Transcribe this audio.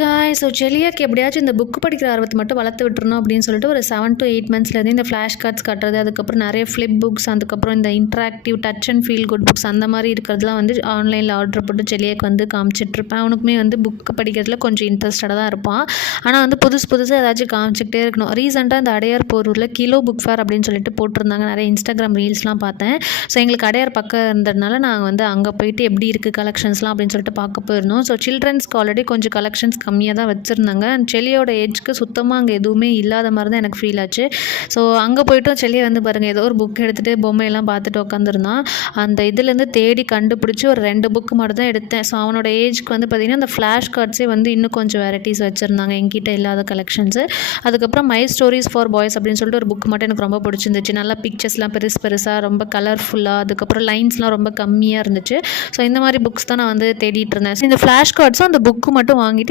Guys, so செலியாக்கு எப்படியாச்சும் இந்த book படிக்கிற ஆர்வத்தை மட்டும் வளர்த்து விட்டுறணும் அப்படின்னு சொல்லிட்டு ஒரு 7 to 8 மந்த்ஸ்லேருந்து இந்த ஃப்ளாஷ் கார்ட்ஸ் கட்டுறது, அதுக்கப்புறம் நிறைய ஃப்ளிப் புக்ஸ், அதுக்கப்புறம் இந்த interactive touch and feel good books அந்த மாதிரி இருக்கிறதுலாம் வந்து ஆன்லைனில் ஆர்டர் போட்டு செலியாக்கு வந்து காமிச்சிட்ருப்பேன். அவனுக்குமே வந்து புக்கு படிக்கிறதுல கொஞ்சம் இன்ட்ரெஸ்டடாக தான் இருப்பான். ஆனால் வந்து புதுசாக ஏதாச்சும் காமிச்சிக்கிட்டே இருக்கணும். ரீசெண்டாக இந்த அடையார் போரூரில் கிலோ புக் ஃபேர் அப்படின்னு சொல்லிட்டு போட்டிருந்தாங்க. நிறைய இன்ஸ்டாகிராம் ரீல்ஸ்லாம் பார்த்தேன். ஸோ எங்களுக்கு அடையார் பக்கம் இருந்ததுனால நாங்கள் வந்து அங்கே போயிட்டு எப்படி இருக்குது கலெக்ஷன்ஸ்லாம் அப்படின்னு சொல்லிட்டு பார்க்க போயிருந்தோம். ஸோ சில்ட்ரன்ஸ்க்கு ஆல்ரெடி கொஞ்சம் கலெக்ஷன்ஸ் கம்மியாக தான் வச்சுருந்தாங்க. செல்லியோட ஏஜ்க்கு சுத்தமாக அங்கே எதுவுமே இல்லாத மாதிரி தான் எனக்கு ஃபீல் ஆச்சு. ஸோ அங்கே போய்ட்டும் செல்லியை வந்து பாருங்கள், ஏதோ ஒரு புக் எடுத்துகிட்டு பொம்மையெல்லாம் பார்த்துட்டு உட்காந்துருந்தான். அந்த இதுலேருந்து தேடி கண்டுபிடிச்சி ஒரு 2 புக்கு மட்டும் தான் எடுத்தேன். ஸோ அவனோட ஏஜ்க்கு வந்து பார்த்திங்கன்னா அந்த ஃப்ளாஷ் கார்ட்ஸே வந்து இன்னும் கொஞ்சம் வெரைட்டிஸ் வச்சுருந்தாங்க என்கிட்ட இல்லாத கலெக்ஷன்ஸு. அதுக்கப்புறம் மை ஸ்டோரிஸ் ஃபார் பாய்ஸ் அப்படின்னு சொல்லிட்டு ஒரு புக் மட்டும் எனக்கு ரொம்ப பிடிச்சிருந்துச்சு. நல்லா பிக்சர்ஸ்லாம் பெருசாக ரொம்ப கலர்ஃபுல்லாக, அதுக்கப்புறம் லைன்ஸ்லாம் ரொம்ப கம்மியாக இருந்துச்சு. ஸோ இந்த மாதிரி புக்ஸ் தான் நான் வந்து தேடிட்டு இருந்தேன். ஸோ இந்த ஃப்ளாஷ் கார்ட்ஸும் அந்த புக்கு மட்டும் வாங்கிட்டு